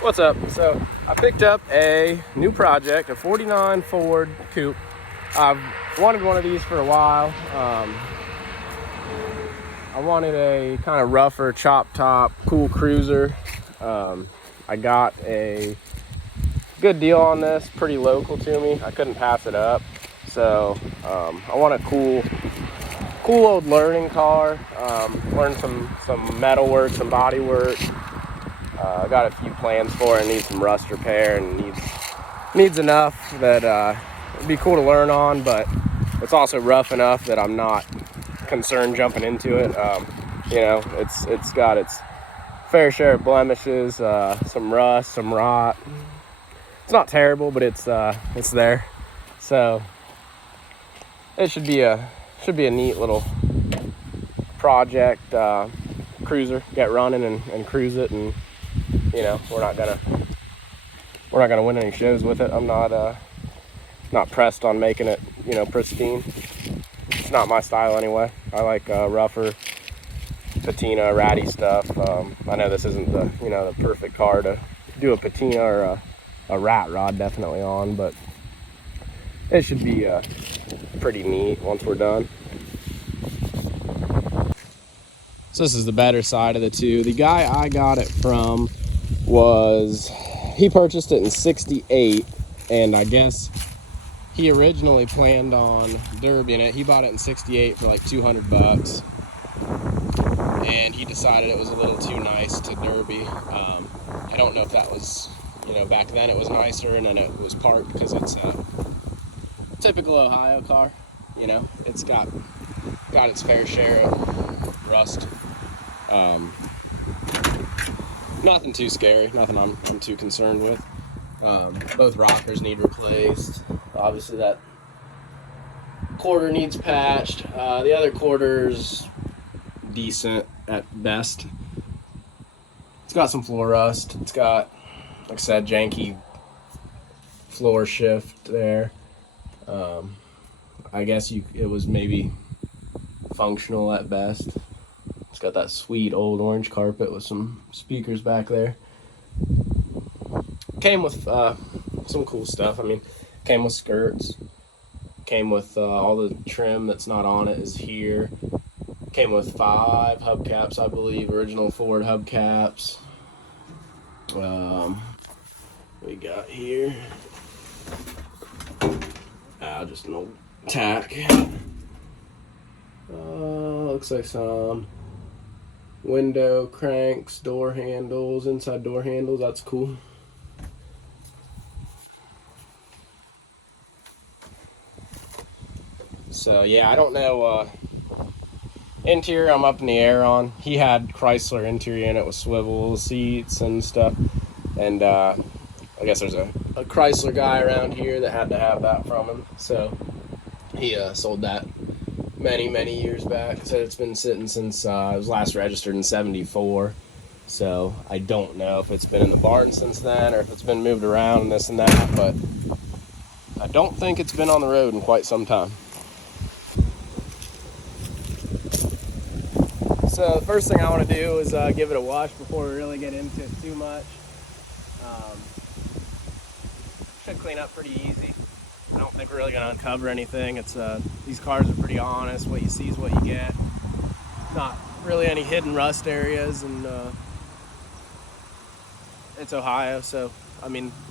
What's up? So I picked up a new project, a 49 Ford coupe. I've wanted one of these for a while. I wanted a kind of rougher chop top, cool cruiser. I got a good deal on this, pretty local to me. I couldn't pass it up. So I want a cool old learning car. Learn some metal work, some body work. I got a few plans for it. Needs some rust repair and needs enough that it'd be cool to learn on, but it's also rough enough that I'm not concerned jumping into it. It's got its fair share of blemishes, some rust, some rot. It's not terrible, but it's there. So it should be a neat little project, cruiser, get running and cruise it, and we're not gonna win any shows with it. I'm not pressed on making it pristine. It's not my style anyway. I like rougher patina, ratty stuff. I know this isn't the perfect car to do a patina or a rat rod definitely on, but it should be pretty neat once we're done. So this is the better side of the two. The guy I got it from he purchased it in '68, and I guess he originally planned on derbying it. He bought it in '68 for like $200, and he decided it was a little too nice to derby. I don't know if that was, back then it was nicer and then it was parked because it's a typical Ohio car. It's got its fair share of rust. Nothing too scary, nothing I'm too concerned with. Both rockers need replaced. Obviously that quarter needs patched. The other quarter's decent at best. It's got some floor rust. It's got, like I said, janky floor shift there. I guess it was maybe functional at best. It's got that sweet old orange carpet with some speakers back there. Came with some cool stuff. Came with skirts. Came with all the trim that's not on it is here. Came with 5 hubcaps, I believe, original Ford hubcaps. We got here just an old tack. Looks like some window cranks, door handles, inside door handles. That's cool. So yeah, I don't know. Interior, I'm up in the air on. He had Chrysler interior in it with swivel seats and stuff. And I guess there's a Chrysler guy around here that had to have that from him. So he sold that many years back. Said it's been sitting since it was last registered in '74. So I don't know if it's been in the barn since then or if it's been moved around and this and that. But I don't think it's been on the road in quite some time. So the first thing I want to do is give it a wash before we really get into it too much. Should clean up pretty easy. I don't think we're really going to uncover anything. It's these cars are pretty honest. What you see is what you get. Not really any hidden rust areas, and it's Ohio, so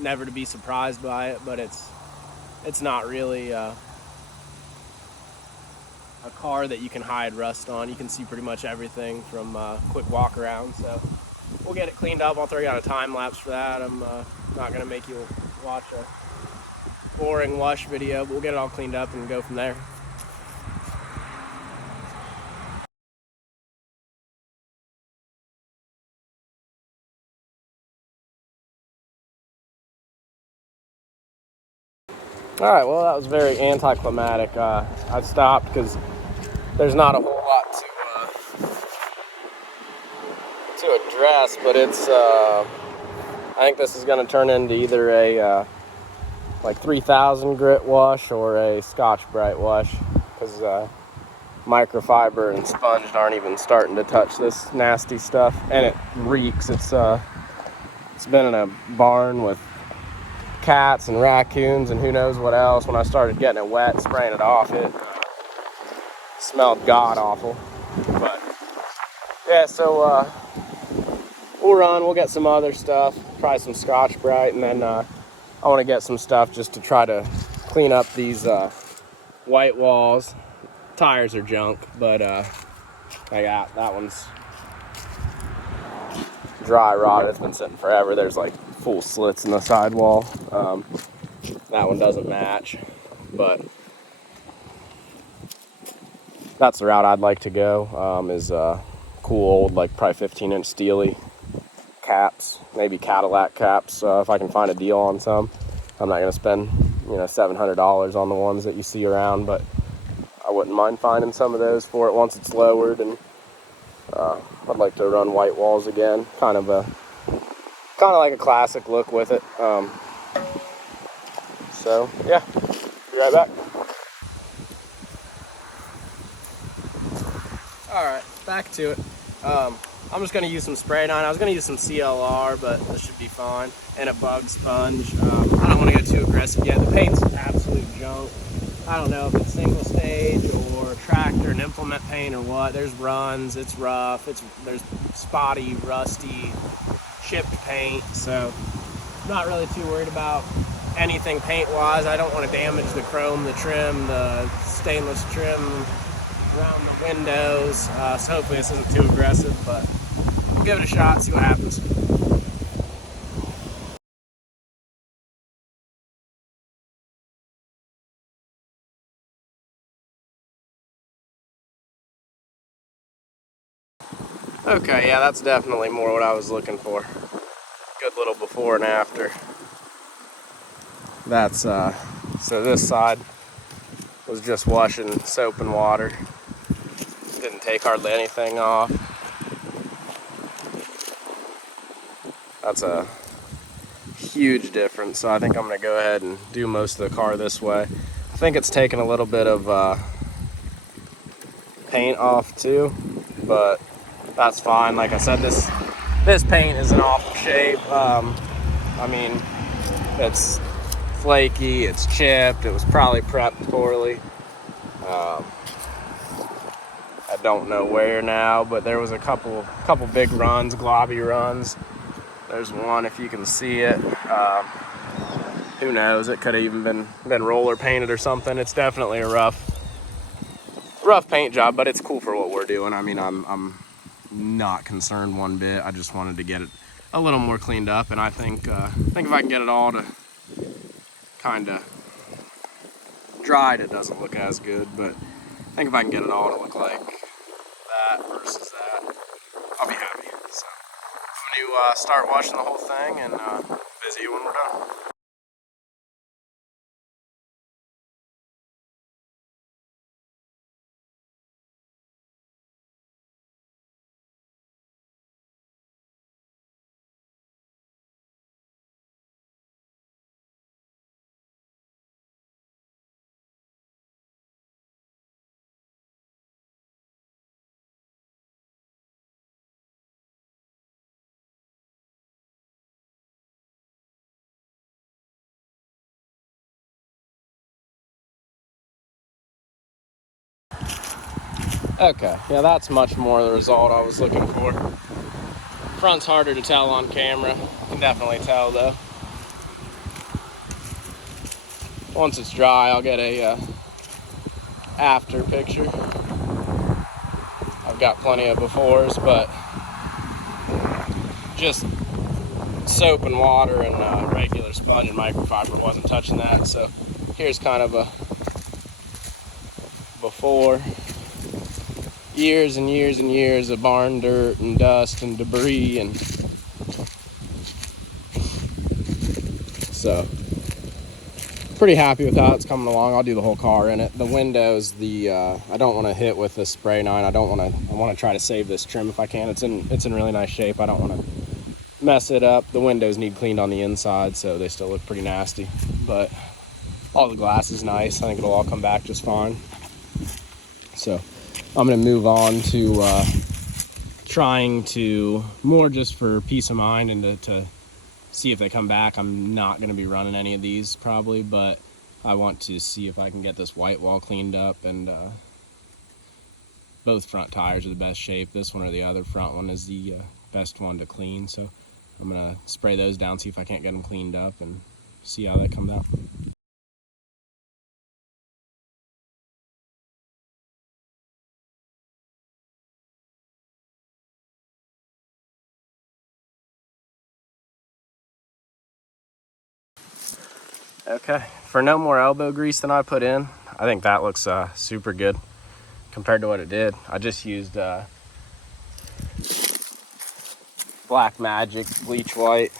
never to be surprised by it. But it's not really a car that you can hide rust on. You can see pretty much everything from quick walk around. So we'll get it cleaned up. I'll throw you on a time lapse for that. I'm not going to make you watch a boring wash video, but we'll get it all cleaned up and go from there. All right, well, that was very anticlimactic. I stopped because there's not a whole lot to address, but it's I think this is going to turn into either a like 3000 grit wash or a Scotch-Brite wash, because microfiber and sponge aren't even starting to touch this nasty stuff, and it reeks. It's It's been in a barn with cats and raccoons and who knows what else. When I started getting it wet, spraying it off, it smelled god awful. But yeah, so we'll get some other stuff, probably some Scotch-Brite, and then I want to get some stuff just to try to clean up these white walls. Tires are junk, but I got that one's dry rotted. It's been sitting forever. There's like full slits in the sidewall. That one doesn't match, but that's the route I'd like to go. Is cool old, like probably 15-inch steely caps, maybe Cadillac caps. If I can find a deal on some, I'm not gonna spend $700 on the ones that you see around, but I wouldn't mind finding some of those for it once it's lowered. And I'd like to run white walls again, kind of like a classic look with it. So yeah, be right back. All right, back to it. I'm just gonna use some spray nine. I was gonna use some CLR, but this should be fine. And a bug sponge. I don't want to go too aggressive yet. The paint's absolute junk. I don't know if it's single stage or tractor and implement paint or what. There's runs, it's rough, there's spotty, rusty, chipped paint. So I'm not really too worried about anything paint-wise. I don't want to damage the chrome, the trim, the stainless trim around the windows. So hopefully this isn't too aggressive, but we'll give it a shot, see what happens. Okay, yeah, that's definitely more what I was looking for. Good little before and after. That's, so this side was just washing soap and water. Didn't take hardly anything off. That's a huge difference, so I think I'm gonna go ahead and do most of the car this way. I think it's taken a little bit of paint off too, but that's fine. Like I said, this paint is in awful shape. I mean, it's flaky, it's chipped, it was probably prepped poorly. I don't know where now, but there was a couple big runs, globby runs. There's one, if you can see it. Who knows? It could have even been roller painted or something. It's definitely a rough paint job, but it's cool for what we're doing. I mean, I'm not concerned one bit. I just wanted to get it a little more cleaned up, and I think if I can get it all to kind of dried, it doesn't look as good, but I think if I can get it all to look like that versus that, I'll be happy. So I'm going to start washing the whole thing and visit you when we're done. Okay, yeah, that's much more the result I was looking for. Front's harder to tell on camera. You can definitely tell though. Once it's dry, I'll get a after picture. I've got plenty of befores, but just soap and water and regular sponge and microfiber wasn't touching that. So here's kind of a before. Years and years and years of barn dirt and dust and debris, and so pretty happy with how it's coming along. I'll do the whole car in it. The windows, I don't want to hit with the spray nine. I want to try to save this trim if I can. It's in really nice shape. I don't want to mess it up. The windows need cleaned on the inside, so they still look pretty nasty, but all the glass is nice. I think it'll all come back just fine. So I'm going to move on to trying to, more just for peace of mind and to see if they come back. I'm not going to be running any of these probably, but I want to see if I can get this white wall cleaned up. And both front tires are the best shape. This one or the other front one is the best one to clean. So I'm going to spray those down, see if I can't get them cleaned up, and see how that comes out. Okay, for no more elbow grease than I put in, I think that looks super good compared to what it did. I just used Black Magic bleach white.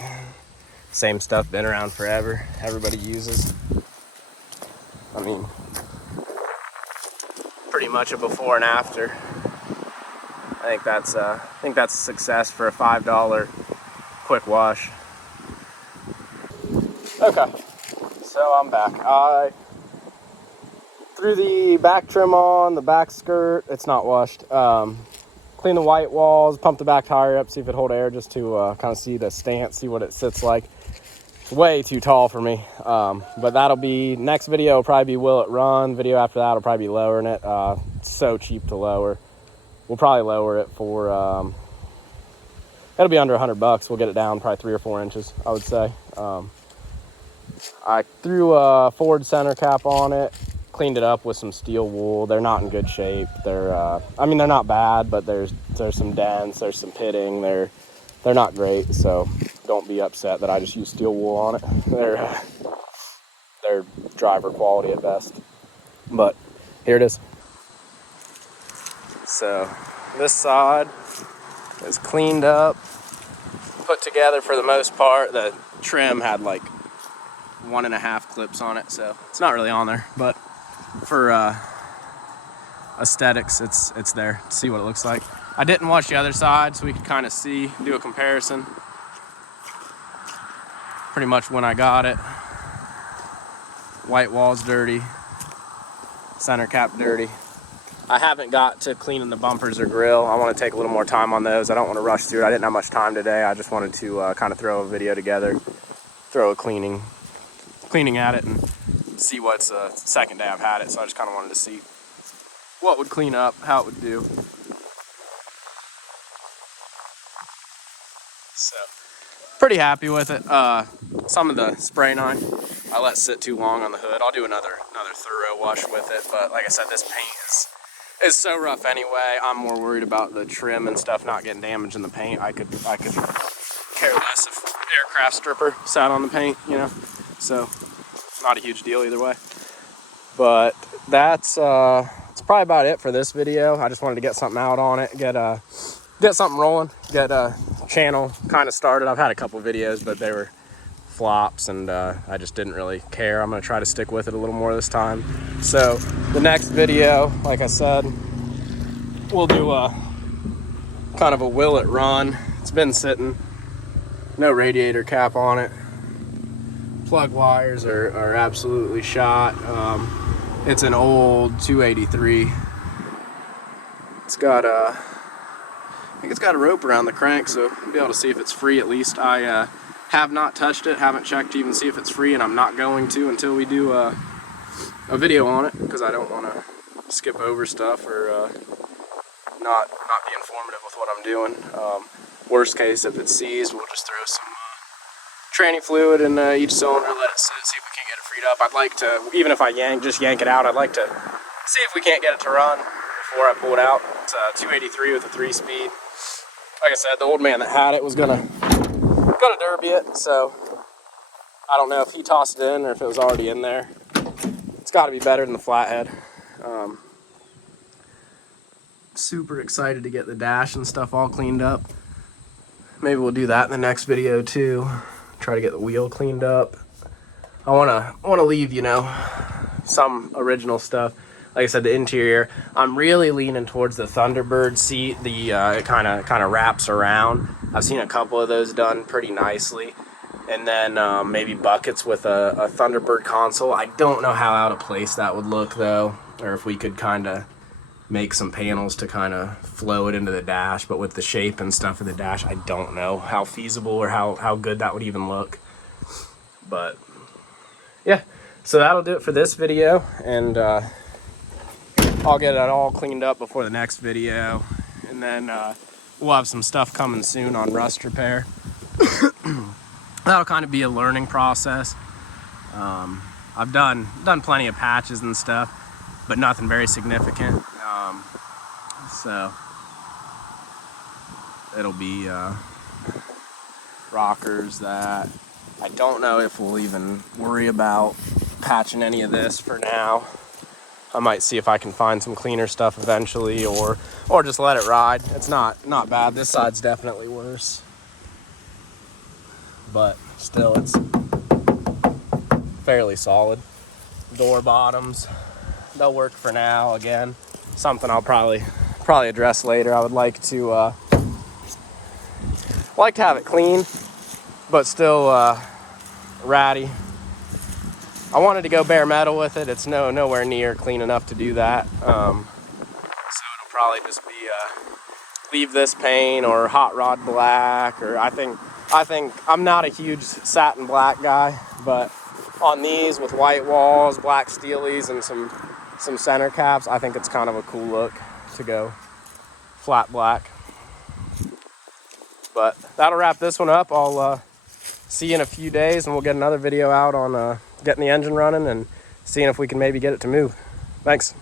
Same stuff, been around forever. Everybody uses. I mean, pretty much a before and after. I think that's a success for a $5 quick wash. Okay, so I'm back. I threw the back trim on, the back skirt. It's not washed. Clean the white walls, pump the back tire up, see if it hold air, just to kind of see the stance, see what it sits like. It's way too tall for me, but that'll be, next video will probably be will it run. Video after that will probably be lowering it. It's so cheap to lower. We'll probably lower it for, it'll be under $100. We'll get it down probably 3 or 4 inches, I would say. I threw a Ford center cap on it, cleaned it up with some steel wool. They're not in good shape. They're, I mean, they're not bad, but there's some dents, there's some pitting. They're not great, so don't be upset that I just use steel wool on it. They're driver quality at best, but here it is. So this side is cleaned up, put together for the most part. The trim had like 1.5 clips on it, so it's not really on there, but for aesthetics, it's there to see what it looks like. I didn't wash the other side so we could kind of see, do a comparison. Pretty much when I got it, white wall's dirty, center cap dirty. I haven't got to cleaning the bumpers or grill. I want to take a little more time on those. I don't want to rush through it. I didn't have much time today. I just wanted to kind of throw a video together, throw a cleaning at it, and see what's the second day I've had it. So I just kind of wanted to see what would clean up, how it would do. So pretty happy with it. Some of the spray nine I let sit too long on the hood. I'll do another thorough wash with it, but like I said, this paint is so rough anyway. I'm more worried about the trim and stuff not getting damaged in the paint. I could care less if aircraft stripper sat on the paint, you know. So not a huge deal either way. But that's probably about it for this video. I just wanted to get something out on it, get something rolling, get a channel kind of started. I've had a couple videos, but they were flops, and I just didn't really care. I'm gonna try to stick with it a little more this time. So the next video, like I said, we'll do a kind of a will it run. It's been sitting, no radiator cap on it. Plug wires are absolutely shot. It's an old 283. It's got I think it's got a rope around the crank, so you'll be able to see if it's free at least. I have not touched it, haven't checked to even see if it's free, and I'm not going to until we do a video on it, because I don't want to skip over stuff or not be informative with what I'm doing. Worst case, if it's seized, we'll just throw some tranny fluid in each cylinder, let it sit, see if we can't get it freed up. I'd like to, even if I just yank it out, I'd like to see if we can't get it to run before I pull it out. It's a 283 with a 3-speed. Like I said, the old man that had it was gonna derby it, so I don't know if he tossed it in or if it was already in there. It's got to be better than the flathead. Super excited to get the dash and stuff all cleaned up. Maybe we'll do that in the next video too. Try to get the wheel cleaned up. I wanna leave, you know, some original stuff. Like I said, the interior, I'm really leaning towards the Thunderbird seat. It kind of wraps around. I've seen a couple of those done pretty nicely. And then maybe buckets with a Thunderbird console. I don't know how out of place that would look though, or if we could kind of make some panels to kind of flow it into the dash, but with the shape and stuff of the dash, I don't know how feasible or how good that would even look. But yeah, so that'll do it for this video, and I'll get it all cleaned up before the next video, and then we'll have some stuff coming soon on rust repair. That'll kind of be a learning process. I've done plenty of patches and stuff, but nothing very significant. So it'll be rockers that I don't know if we'll even worry about patching any of this for now. I might see if I can find some cleaner stuff eventually, or just let it ride. It's not bad. This side's definitely worse, but still it's fairly solid. Door bottoms, they'll work for now. Again, something I'll probably address later. I would like to have it clean, but still ratty. I wanted to go bare metal with it. It's nowhere near clean enough to do that. So it'll probably just be leave this paint or hot rod black, or I think I'm not a huge satin black guy, but on these with white walls, black steelies, and some center caps, I think it's kind of a cool look to go flat black. But that'll wrap this one up. I'll see you in a few days, and we'll get another video out on getting the engine running and seeing if we can maybe get it to move. Thanks.